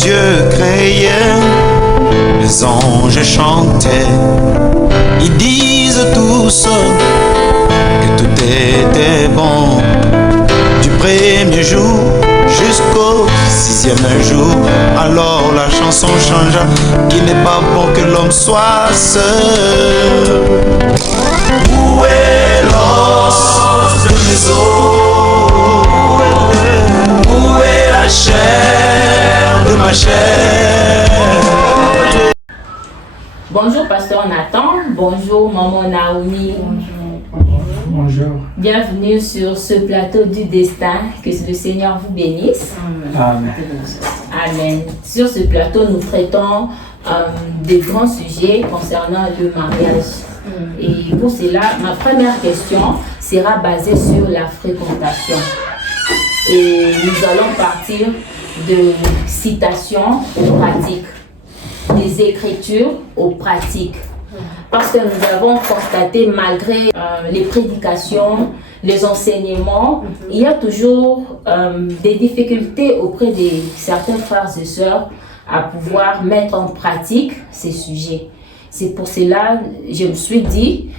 Dieu créait, les anges chantaient. Ils disent tous que tout était bon, du premier jour jusqu'au 6e jour. Alors la chanson changea, qu'il n'est pas bon que l'homme soit seul. Où est l'os de mes os? Où est la chair de ma chair? Bonjour Pasteur Nathan, bonjour Maman Naomi. Bonjour. Bienvenue sur ce plateau du destin, que le Seigneur vous bénisse. Amen. Amen. Sur ce plateau, nous traitons des grands sujets concernant le mariage. Et pour cela, ma première question sera basée sur la fréquentation. Et nous allons partir de citations pratiques, des écritures aux pratiques. Parce que nous avons constaté, malgré les prédications, les enseignements, il y a toujours des difficultés auprès de certains frères et sœurs à pouvoir mettre en pratique ces sujets. C'est pour cela que je me suis dit,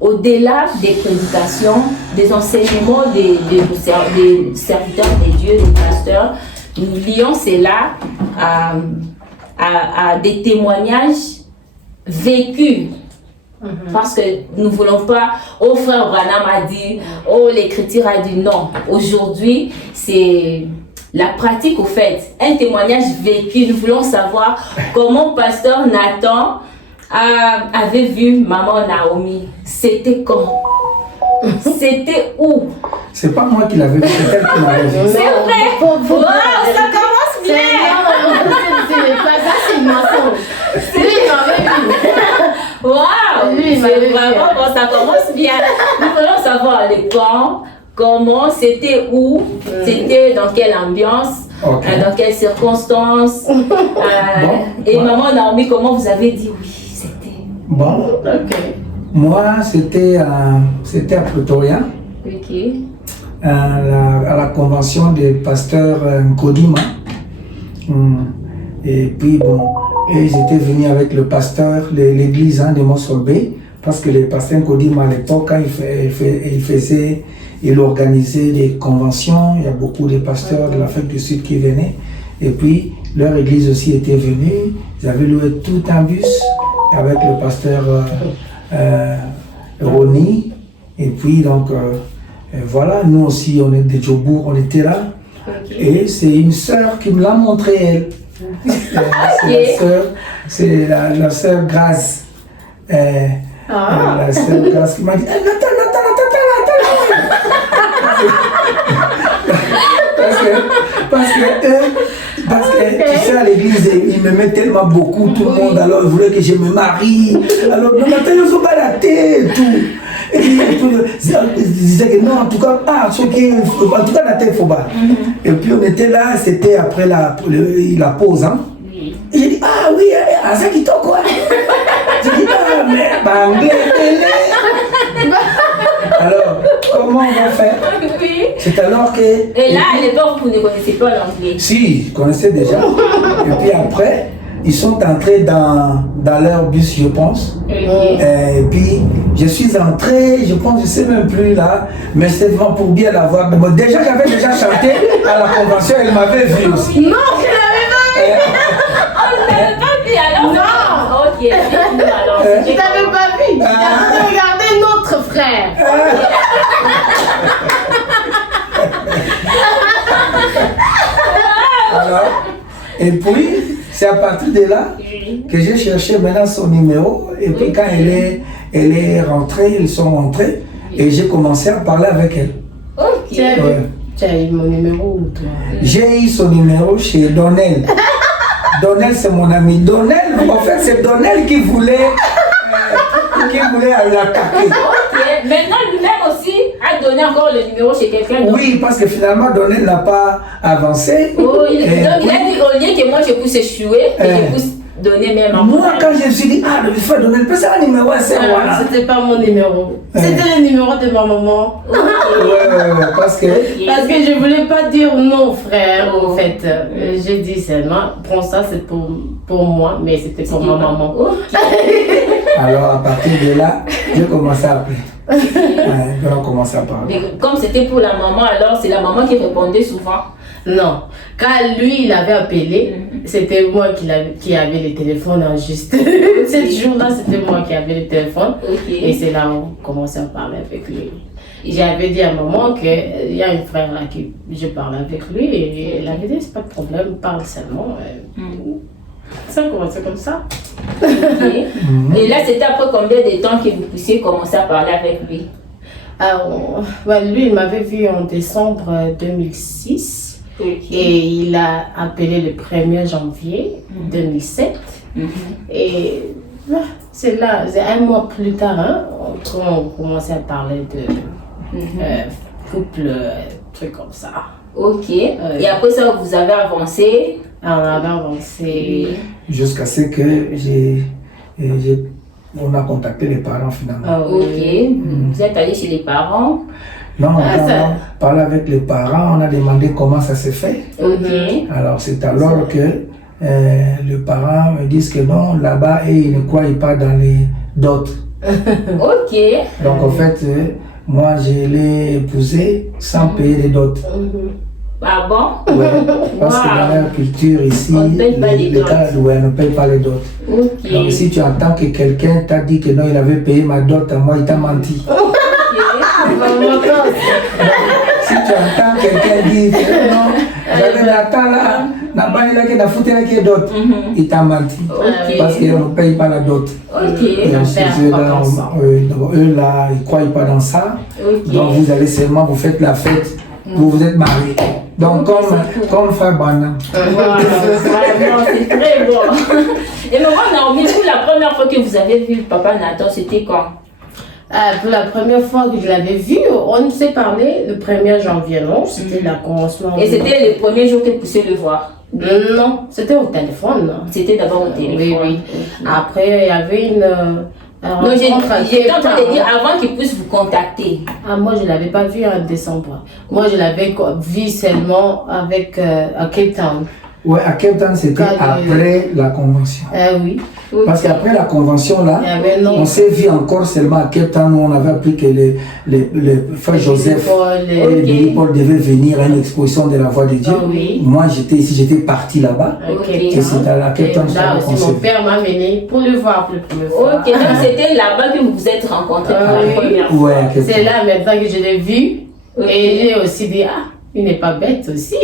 au-delà des prédications, des enseignements des serviteurs de Dieu, des pasteurs, nous lions cela à des témoignages vécus. Parce que nous ne voulons pas, oh frère Branham a dit, oh l'écriture a dit non. Aujourd'hui, c'est la pratique au fait, un témoignage vécu. Nous voulons savoir comment pasteur Nathan avait vu maman Naomi. C'était quand? C'était où? C'est pas moi qui l'avais vu, c'est elle qui m'avait vu. C'est vrai? Wow, ça commence bien! C'est une mensonge. Lui, il m'avait vu. Waouh! C'est vraiment bon, ça commence bien. Nous voulons savoir les quand, comment, c'était où, c'était dans quelle ambiance, dans quelles circonstances. Et maman Naomi, comment vous avez dit oui, c'était? Bon, moi c'était à Pretoria, à la convention des pasteurs Nkodima. Et puis bon, et j'étais venu avec le pasteur de l'église de Mossolbé, parce que le pasteur Nkodima à l'époque, il organisait des conventions, il y a beaucoup de pasteurs de l'Afrique du Sud qui venaient, et puis leur église aussi était venue, ils avaient loué tout un bus avec le pasteur Roni, et puis donc voilà, nous aussi on est de Djobourg, on était là, et c'est une sœur qui me l'a montré elle. C'est la sœur Grace. La sœur Grace qui m'a dit parce que tu sais, à l'église, ils m'aimaient tellement beaucoup, tout le monde, alors ils voulaient que je me marie. Alors, non, maintenant, il faut pas la tête et tout. Et puis, ils disaient que non, en tout cas, en tout cas, la tête, il faut pas. Et puis, on était là, c'était après la pause, hein. Et j'ai dit, ah oui, ça qui t'en quoi? J'ai dit, ah, mais, anglais, alors, comment on va faire? Oui. C'est alors que... Et là, à l'époque, vous ne connaissez pas l'anglais? Si, je connaissais déjà. Et puis après, ils sont entrés dans leur bus, je pense. Et puis, je suis entré, je pense, je ne sais même plus là, mais c'est vraiment pour bien la voir. Bon, déjà, j'avais déjà chanté à la convention, elle m'avait vu aussi. Non, tu l'avais pas vu. On ne l'avait pas vu alors? Non. Ok, alors. Tu t'avais pas vu. Tu avais regardé notre frère. Alors, et puis, c'est à partir de là que j'ai cherché maintenant son numéro. Et puis quand elle est rentrée, ils sont rentrés, et j'ai commencé à parler avec elle. Ok. Tu as eu mon numéro ou toi? J'ai eu son numéro chez Donnel. Donnel, c'est mon ami. Donnel, en fait, c'est Donnel qui voulait l'attaquer. Ok. Maintenant, lui-même aussi a donné encore le numéro chez quelqu'un d'autre. Oui, parce que finalement, Donnel n'a pas avancé. Oh, donc il a dit au lieu que moi je puisse échouer, que je puisse donner même un Moi, quand je me suis dit, ah, le frère donner le c'est un numéro, c'est voilà. C'était pas mon numéro. C'était le numéro de ma maman. Ouais, parce que. Parce que je voulais pas dire non, frère, en fait. J'ai dit seulement, bon, ça c'est pour moi, mais c'était pour ma maman. Alors, à partir de là, j'ai commencé à appeler. Ouais, on a commencé à parler. Mais comme c'était pour la maman, alors c'est la maman qui répondait souvent. Non, quand lui il avait appelé, c'était moi qui avait le téléphone en juste. Ce jour-là, c'était moi qui avais le téléphone. Et c'est là où on commençait à parler avec lui. J'avais dit à maman qu'il y a un frère là qui je parle avec lui et elle avait dit c'est pas de problème, parle seulement. Ça a commencé comme ça. Et là, c'était après combien de temps que vous puissiez commencer à parler avec lui? Alors, lui, il m'avait vu en décembre 2006. Et il a appelé le 1er janvier 2007. Et c'est là, c'est un mois plus tard, qu'on commençait à parler de couple, trucs comme ça. Ok. Et après ça, vous avez avancé? On avait avancé. Jusqu'à ce que on a contacté les parents finalement. Ok. Vous êtes allé chez les parents? Non, on a parlé avec les parents, on a demandé comment ça s'est fait. Ok. Alors c'est alors que les parents me disent que non, là-bas, ils ne croient pas dans les dots. Ok. Donc en fait, moi je l'ai épousée sans payer les dots. Ah bon? Ouais, parce que dans leur culture ici, on ne paye pas les dots. Ouais, on ne paye pas les dots. Ok. Donc si tu entends que quelqu'un t'a dit que non, il avait payé ma dot à moi, il t'a menti. Si tu entends quelqu'un dire que non, j'avais Nathan là, n'a-pas dit que n'a foutu la dot, il t'a menti. Parce qu'on ne paye pas la dot. Ok. Eux là, ils ne croient pas dans ça. Donc vous allez seulement, vous faites la fête, vous êtes mariés. Donc comme frère Branham. Vraiment, c'est très bon. Et maman Naomi, pour la première fois que vous avez vu papa Nathan, c'était quand? Pour la première fois que je l'avais vu, on s'est parlé le 1er janvier, non? C'était la commencement. Et c'était le premier jour que vous poussiez le voir? Non, c'était au téléphone. C'était d'abord au téléphone. Oui. Après, il y avait une. Donc j'étais en train de dire avant qu'il puisse vous contacter. Ah, moi, je ne l'avais pas vu en décembre. Moi, je l'avais vu seulement avec à Cape Town. Ouais, à Cape Town, c'était après la convention. Oui. Parce qu'après la convention, là, on s'est vu encore seulement à Cape Town où on avait appris que les frères Joseph et Billy Paul devaient venir à une exposition de la Voix de Dieu. Moi, j'étais ici, j'étais parti là-bas. Et c'était à Cape Town. Là aussi, mon père m'a amené pour le voir pour la première fois. Ok, donc c'était là-bas que vous vous êtes rencontrés pour la première fois. Ouais, c'est là maintenant que je l'ai vu. Et j'ai aussi dit, il n'est pas bête aussi.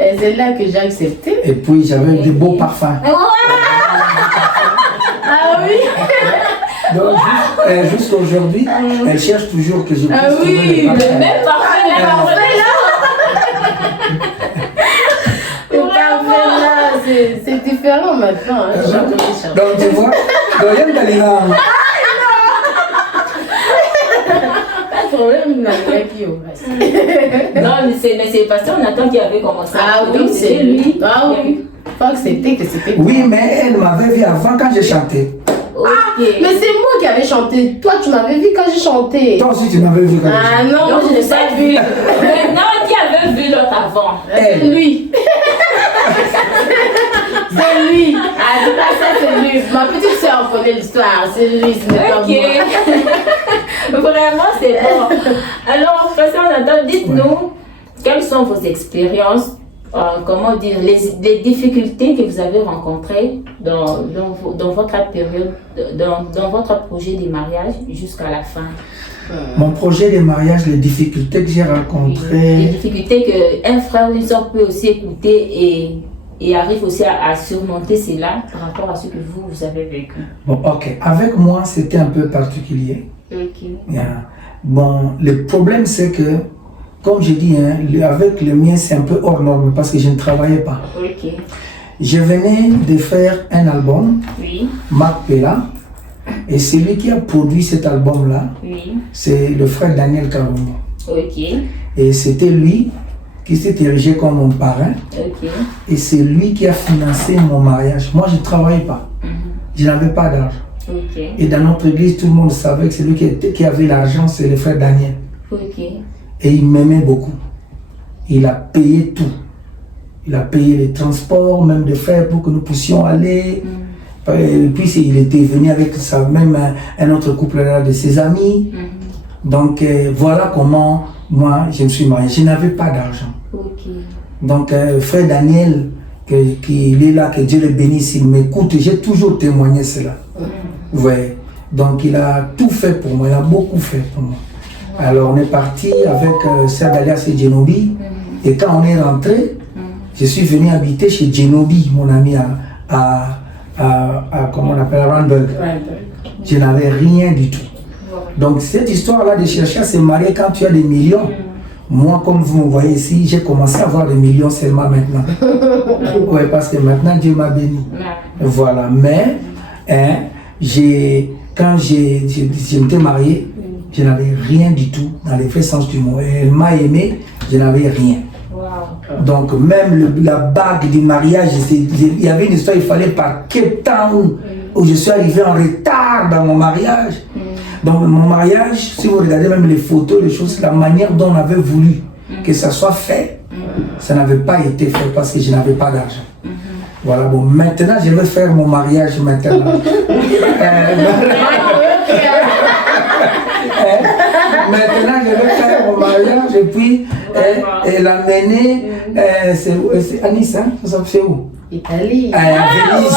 Et c'est là que j'ai accepté. Et puis j'avais des beaux parfums. Ah oui. Donc jusqu'à aujourd'hui, elle cherche toujours que je puisse trouver le même parfum là. C'est différent maintenant. Donc tu vois, Dorian Dalina. Problème, non, mais c'est parce qu'on attend qu'il avait commencé. Ah oui, c'est lui. Ah oui. Pas accepter que c'était. Oui, mais elle m'avait vu avant quand j'ai chanté. Mais c'est moi qui avais chanté. Toi, tu m'avais vu quand j'ai chanté. Toi aussi, tu m'avais vu quand j'ai chanté. Ah non, moi, je ne l'ai pas vu. Non, qui avait vu l'autre avant? C'est lui. C'est lui. Ah, c'est pas ça, c'est lui. Ma petite soeur connaît l'histoire. C'est lui, ce n'est pas moi. Vraiment, c'est bon. Alors, Pasteur Nathan, dites-nous, quelles sont vos expériences, comment dire, les difficultés que vous avez rencontrées dans votre période, dans votre projet de mariage jusqu'à la fin? Mon projet de mariage, les difficultés que j'ai rencontrées. Les difficultés qu'un frère ou une soeur peut aussi écouter et arrive aussi à surmonter cela par rapport à ce que vous avez vécu. Bon, ok. Avec moi, c'était un peu particulier. Ok. Yeah. Bon, le problème, c'est que, comme je dis, avec le mien, c'est un peu hors norme parce que je ne travaillais pas. Ok. Je venais de faire un album, Oui. Marc Pella, et celui qui a produit cet album-là, Oui. c'est le frère Daniel Karomo. Ok. Et c'était lui qui s'est érigé comme mon parrain. Et c'est lui qui a financé mon mariage. Moi, je ne travaillais pas. Je n'avais pas d'argent. Et dans notre église, tout le monde savait que celui qui avait l'argent, c'est le frère Daniel. Et il m'aimait beaucoup. Il a payé tout. Il a payé les transports, même de frères, pour que nous puissions aller. Et puis il était venu avec ça, même un autre couple là, de ses amis. Donc voilà comment moi je me suis marié. Je n'avais pas d'argent. Donc frère Daniel, qu'il est là, que Dieu le bénisse, il m'écoute. J'ai toujours témoigné cela. Ouais. Donc il a tout fait pour moi, il a beaucoup fait pour moi. Alors on est parti avec Sœur Dalias et Genobi. Et quand on est rentré, je suis venu habiter chez Genobi, mon ami à comment on appelle, à Randburg. Je n'avais rien du tout. Donc cette histoire-là de chercher à se marier quand tu as des millions, moi comme vous me voyez ici, j'ai commencé à avoir des millions seulement maintenant. Oui, parce que maintenant Dieu m'a béni. Voilà, mais quand je m'étais marié, je n'avais rien du tout dans le vrai sens du mot. Et elle m'a aimé, je n'avais rien. Donc même la bague du mariage, il y avait une histoire, il fallait par Cape Town, où je suis arrivé en retard dans mon mariage. Donc mon mariage, si vous regardez même les photos, les choses, la manière dont on avait voulu que ça soit fait, ça n'avait pas été fait parce que je n'avais pas d'argent. Voilà, bon, maintenant je vais faire mon mariage maintenant. Maintenant je vais faire mon mariage et puis l'amener, c'est à Nice, hein? C'est où? Italie. À Venise.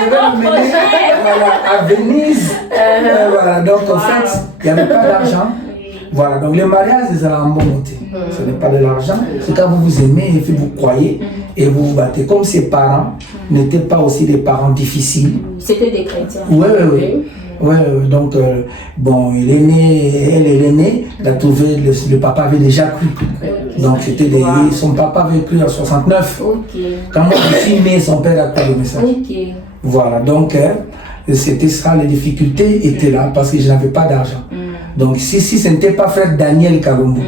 Je vais l'amener à Venise. Voilà, donc en fait, il n'y avait pas d'argent. Voilà, donc le mariage, c'est en bon côté. Ce n'est pas de l'argent, c'est quand vous vous aimez et puis vous croyez et vous vous battez. Comme ses parents n'étaient pas aussi des parents difficiles. C'était des chrétiens. Oui, donc bon, il est né, elle est née, il a trouvé, le papa avait déjà cru. Donc c'était son papa avait cru en 69. Quand moi je suis né, son père a cru le message. Voilà, donc c'était ça, les difficultés étaient là parce que je n'avais pas d'argent. Donc si ce n'était pas frère Daniel Kalumbu,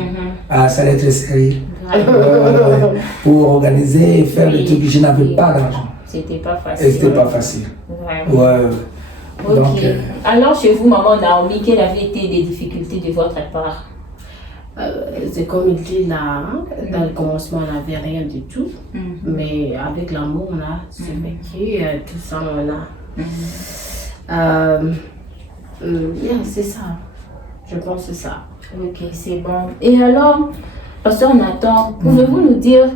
ça allait être sérieux. Pour organiser et faire des trucs, je n'avais pas d'argent. C'était pas facile. C'était pas facile. Donc, alors chez vous, maman Naomi, quelles avaient été les difficultés de votre part? C'est comme il dit là, dans le commencement on n'avait rien du tout, mais avec l'amour on a survécu, tout ça on a. C'est ça, je pense que c'est ça. Ok, c'est bon. Et alors, Pasteur Nathan, pouvez-vous nous dire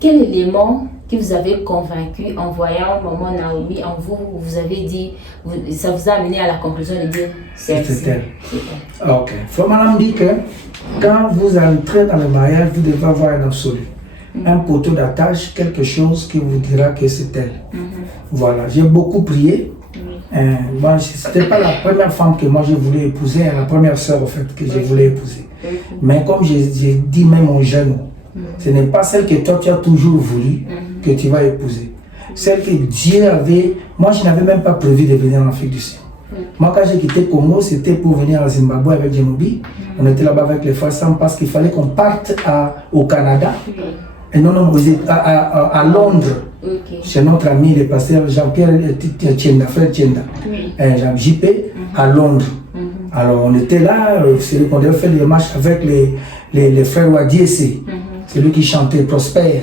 quel élément qui vous avez convaincu en voyant maman Naomi en vous, vous avez dit, ça vous a amené à la conclusion de dire c'est elle. Ok. Faut madame dit que quand vous entrez dans le mariage, vous devez avoir un absolu. Un poteau d'attache, quelque chose qui vous dira que c'est elle. Voilà, j'ai beaucoup prié. Moi, c'était pas la première femme que moi je voulais épouser, la première sœur en fait que je voulais épouser. Mais comme j'ai dit même en jeune, ce n'est pas celle que toi tu as toujours voulu que tu vas épouser. Celle que Dieu avait, moi je n'avais même pas prévu de venir en Afrique du Sud. Moi quand j'ai quitté Congo, c'était pour venir à Zimbabwe avec Genobi. On était là-bas avec les frères Sam parce qu'il fallait qu'on parte au Canada. Et non, à Londres. Chez notre ami le pasteur Jean-Pierre Tienda, frère Tienda, JP, à Londres. Alors on était là, c'est lui qu'on devait faire des marches avec les frères Wadiese. C'est lui qui chantait Prosper,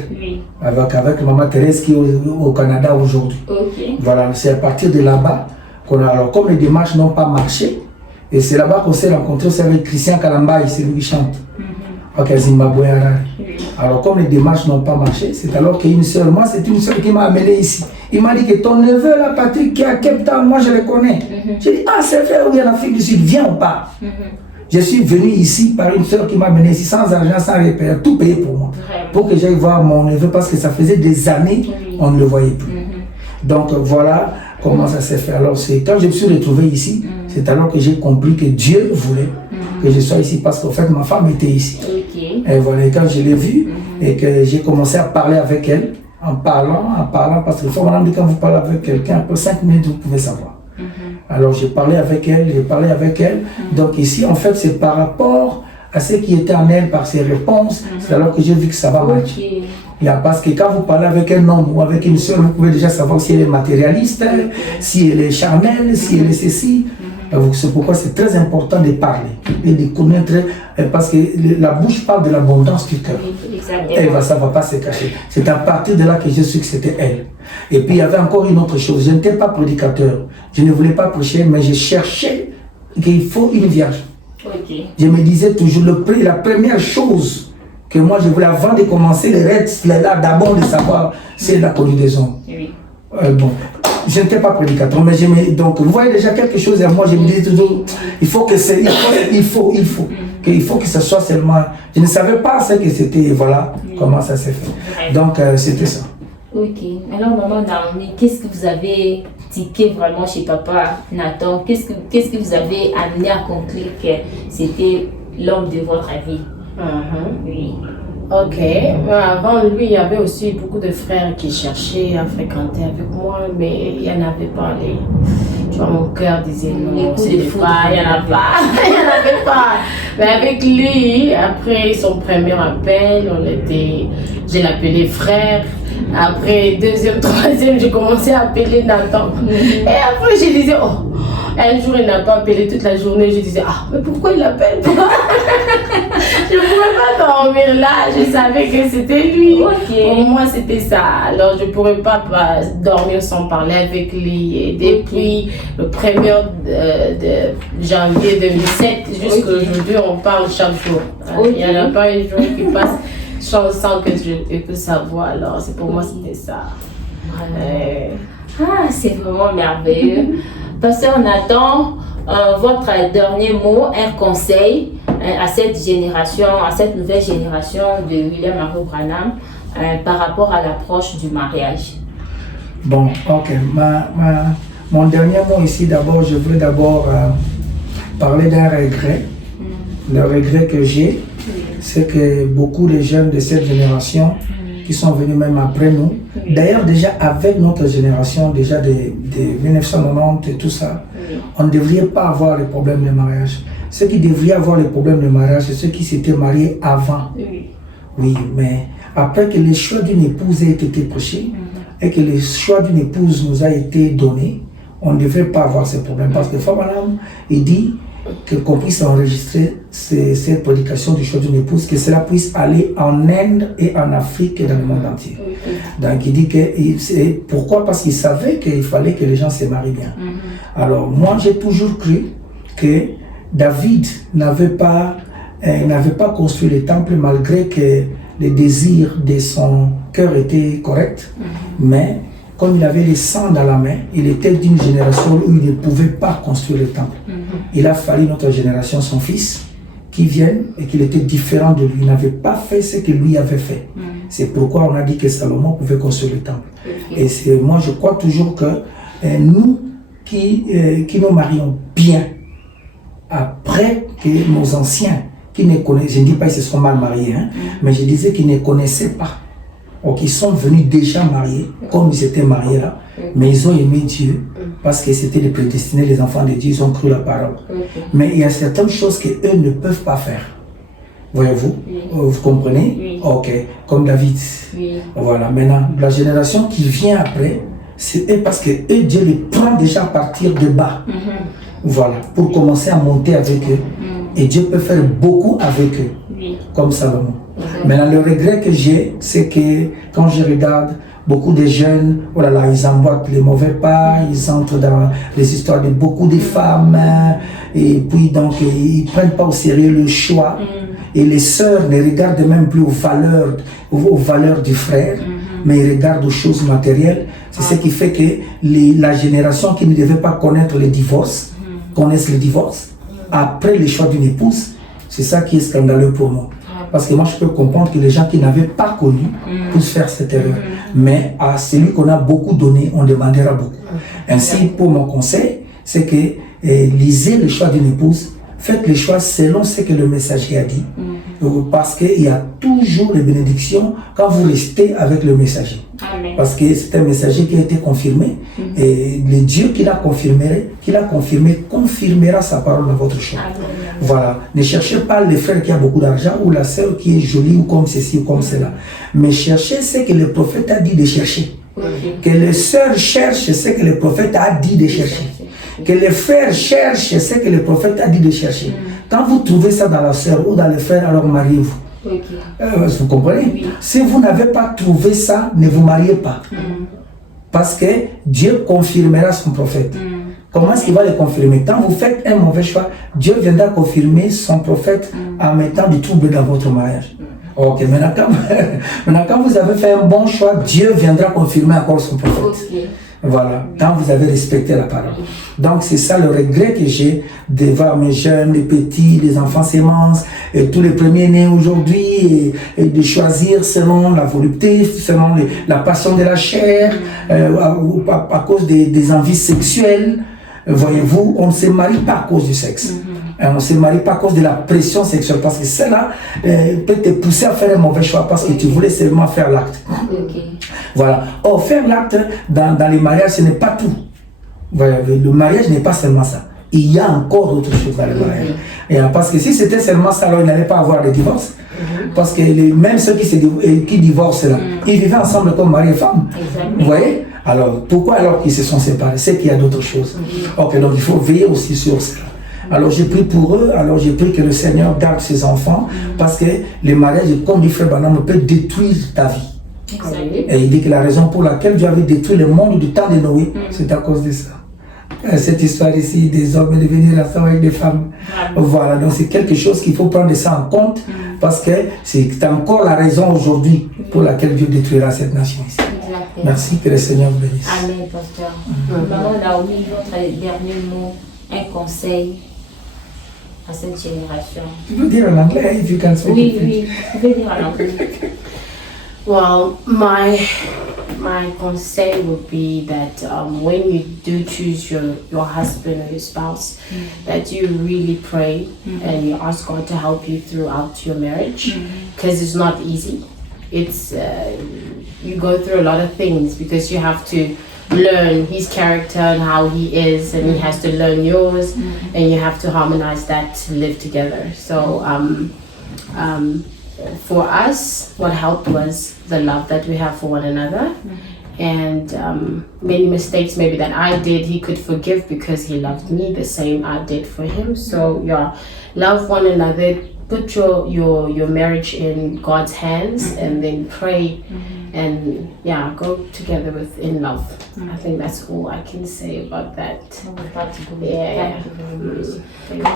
avec maman Thérèse qui est au Canada aujourd'hui. Voilà, c'est à partir de là-bas qu'on a, alors comme les démarches n'ont pas marché, et c'est là-bas qu'on s'est rencontrés aussi avec Christian Kalambaï, c'est lui qui chante. Ok, Zimbabwe. Alors comme les démarches n'ont pas marché, c'est alors qu'une sœur, moi c'est une sœur qui m'a amené ici. Il m'a dit que ton neveu là, Patrick, qui est à Cape Town, moi je le connais. J'ai dit, ah c'est vrai, où il y a l'Afrique du Sud, viens ou pas. Je suis venu ici par une sœur qui m'a amené ici sans argent, sans repère, tout payé pour moi. Pour que j'aille voir mon neveu parce que ça faisait des années, on ne le voyait plus. Donc voilà comment ça s'est fait. Alors c'est quand je me suis retrouvé ici, c'est alors que j'ai compris que Dieu voulait que je sois ici parce qu'en fait ma femme était ici. Et voilà, et quand je l'ai vue et que j'ai commencé à parler avec elle, en parlant, parce que le madame dit quand vous parlez avec quelqu'un, après 5 minutes vous pouvez savoir. Alors j'ai parlé avec elle, Donc ici en fait c'est par rapport à ce qui était en elle par ses réponses, c'est alors que j'ai vu que ça va matcher. Parce que quand vous parlez avec un homme ou avec une soeur, vous pouvez déjà savoir si elle est matérialiste, si elle est charnelle, si elle est ceci. C'est pourquoi c'est très important de parler et de connaître, parce que la bouche parle de l'abondance du cœur. Ça ne va pas se cacher. C'est à partir de là que j'ai su que c'était elle. Et puis il y avait encore une autre chose. Je n'étais pas prédicateur. Je ne voulais pas prêcher, mais je cherchais qu'il faut une vierge. Je me disais toujours, la première chose que moi je voulais, avant de commencer les raids, d'abord de savoir si elle a connu des hommes. Bon, je n'étais pas prédicateur, mais donc vous voyez déjà quelque chose, et moi je me disais toujours, il faut que ça soit seulement, je ne savais pas ce que c'était, voilà comment ça s'est fait. Donc c'était ça. Ok, alors maman Naomi, qu'est-ce que vous avez tiqué vraiment chez papa Nathan? Qu'est-ce que vous avez amené à conclure que c'était l'homme de votre vie? Oui. Ok, avant lui, il y avait aussi beaucoup de frères qui cherchaient à fréquenter avec moi, mais il n'y en avait pas. Tu vois, mon cœur disait non, c'est pas, il n'y en a pas, il n'y en avait pas. Mais avec lui, après son premier appel, je l'appelais frère. Après, deuxième, troisième, j'ai commencé à appeler Nathan. Et après, je disais, oh, un jour, il n'a pas appelé toute la journée. Je disais, ah, mais pourquoi il l'appelle pas? Je ne pouvais pas dormir là. Je savais que c'était lui. Pour moi, c'était ça. Alors, je ne pourrais pas dormir sans parler avec lui. Et depuis le 1er de janvier 2007 jusqu'à aujourd'hui, on parle chaque jour. Il n'y en a pas un jour qui passe sans que je écoute sa voix. Alors, pour moi, c'était ça. C'est vraiment merveilleux. Pasteur Nathan, votre dernier mot, un conseil à cette génération, à cette nouvelle génération de William Marot Branham par rapport à l'approche du mariage. Bon, ok. Mon dernier mot ici, d'abord, je voulais parler d'un regret. Le regret que j'ai, c'est que beaucoup de jeunes de cette génération qui sont venus même après nous, d'ailleurs déjà avec notre génération, déjà de 1990 et tout ça, on ne devrait pas avoir les problèmes de mariage. Ceux qui devraient avoir les problèmes de mariage, c'est ceux qui s'étaient mariés avant. Oui, mais après que le choix d'une épouse ait été prêché et que le choix d'une épouse nous a été donné, on ne devrait pas avoir ces problèmes. Parce que Fabalam, il dit qu'on puisse enregistrer cette prédication du choix d'une épouse, que cela puisse aller en Inde et en Afrique et dans le monde entier. Donc il dit que, pourquoi? Parce qu'il savait qu'il fallait que les gens se marient bien. Alors moi j'ai toujours cru que David n'avait pas construit le temple malgré que les désirs de son cœur étaient corrects, mais comme il avait le sang dans la main, il était d'une génération où il ne pouvait pas construire le temple. Il a fallu notre génération, son fils, qui vienne et qu'il était différent de lui. Il n'avait pas fait ce que lui avait fait. C'est pourquoi on a dit que Salomon pouvait construire le temple. Et moi je crois toujours que nous qui nous marions bien, après que nos anciens, qui ne connaissaient, je ne dis pas qu'ils se sont mal mariés, mais je disais qu'ils ne connaissaient pas, ou qui sont venus déjà mariés, comme ils étaient mariés là, mais ils ont aimé Dieu, parce que c'était les prédestinés, les enfants de Dieu, ils ont cru la parole. Mais il y a certaines choses qu'eux ne peuvent pas faire. Voyez-vous? Vous comprenez? Ok, comme David. Voilà, maintenant, la génération qui vient après, c'est eux, parce que eux, Dieu les prend déjà à partir de bas. Voilà, pour commencer à monter avec eux. Et Dieu peut faire beaucoup avec eux, comme Salomon. Maintenant, le regret que j'ai, c'est que quand je regarde beaucoup de jeunes, oh là là, ils emboîtent les mauvais pas, ils entrent dans les histoires de beaucoup de femmes, et puis donc ils ne prennent pas au sérieux le choix. Et les sœurs ne regardent même plus aux valeurs du frère, mais ils regardent aux choses matérielles. C'est ce qui fait que la génération qui ne devait pas connaître le divorce, connaissent le divorce, après le choix d'une épouse. C'est ça qui est scandaleux pour moi. Parce que moi, je peux comprendre que les gens qui n'avaient pas connu puissent faire cette erreur. Mais à celui qu'on a beaucoup donné, on demandera beaucoup. Ainsi, pour mon conseil, c'est que lisez le choix d'une épouse, faites le choix selon ce que le messager a dit. Parce qu'il y a toujours les bénédictions quand vous restez avec le messager. Amen. Parce que c'est un messager qui a été confirmé. Et le Dieu qui l'a confirmé, confirmera sa parole dans votre champ. Voilà. Ne cherchez pas le frère qui a beaucoup d'argent ou la sœur qui est jolie ou comme ceci ou comme cela. Mais cherchez ce que le prophète a dit de chercher. Que les sœurs cherchent ce que le prophète a dit de chercher. Que les frères cherchent ce que le prophète a dit de chercher. Quand vous trouvez ça dans la sœur ou dans le frère, alors mariez-vous. Vous comprenez? Si vous n'avez pas trouvé ça, ne vous mariez pas. Parce que Dieu confirmera son prophète. Comment est-ce qu'il va le confirmer? Quand vous faites un mauvais choix, Dieu viendra confirmer son prophète en mettant du trouble dans votre mariage. Ok, maintenant quand vous avez fait un bon choix, Dieu viendra confirmer encore son prophète. Voilà, quand vous avez respecté la parole. Donc c'est ça le regret que j'ai de voir mes jeunes, les petits, les enfants sémences, et tous les premiers-nés aujourd'hui, et de choisir selon la volupté, selon la passion de la chair, à cause des envies sexuelles. Voyez-vous, on ne se marie pas à cause du sexe. On ne se marie pas à cause de la pression sexuelle, parce que cela peut te pousser à faire un mauvais choix parce que tu voulais seulement faire l'acte. Voilà. Or, faire l'acte dans les mariages, ce n'est pas tout. Voilà. Le mariage n'est pas seulement ça. Il y a encore d'autres choses dans le mariage. Et, parce que si c'était seulement ça, alors il n'allait pas avoir de divorce. Parce que même ceux qui divorcent là, ils vivaient ensemble comme mari et femme. Vous voyez? Alors, pourquoi alors qu'ils se sont séparés? C'est qu'il y a d'autres choses. Ok, donc il faut veiller aussi sur cela. Alors j'ai pris pour eux, alors j'ai pris que le Seigneur garde ses enfants, parce que le mariage, comme dit Frère Branham, peut détruire ta vie. Et il dit que la raison pour laquelle Dieu avait détruit le monde du temps de Noé, c'est à cause de ça. Cette histoire ici des hommes est devenue ensemble avec des femmes. Voilà, donc c'est quelque chose qu'il faut prendre ça en compte, parce que c'est encore la raison aujourd'hui pour laquelle Dieu détruira cette nation ici. Merci, que le Seigneur vous bénisse. Amen, pasteur. Maman Naomi, votre dernier mot, un conseil à cette génération. Tu peux dire en anglais, if you can speak. Oui, je vais dire en anglais. Well, my conseil would be that when you do choose your husband or your spouse, that you really pray and you ask God to help you throughout your marriage, because it's not easy. It's you go through a lot of things because you have to learn his character and how he is, and he has to learn yours, and you have to harmonize that to live together. So for us, what helped was the love that we have for one another, and many mistakes maybe that I did, he could forgive because he loved me the same I did for him. So yeah, love one another, put your marriage in God's hands, and then pray, and yeah, go together in love. I think that's all I can say about that.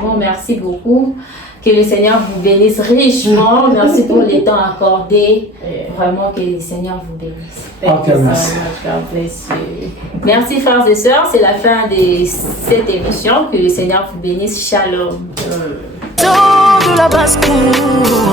Bon, merci beaucoup. Que le Seigneur vous bénisse richement. Merci pour les temps accordés. Vraiment, que le Seigneur vous bénisse. Thank you so much. God bless you. Merci frères et sœurs. C'est la fin de cette émission. Que le Seigneur vous bénisse. Shalom. De la basse-cour.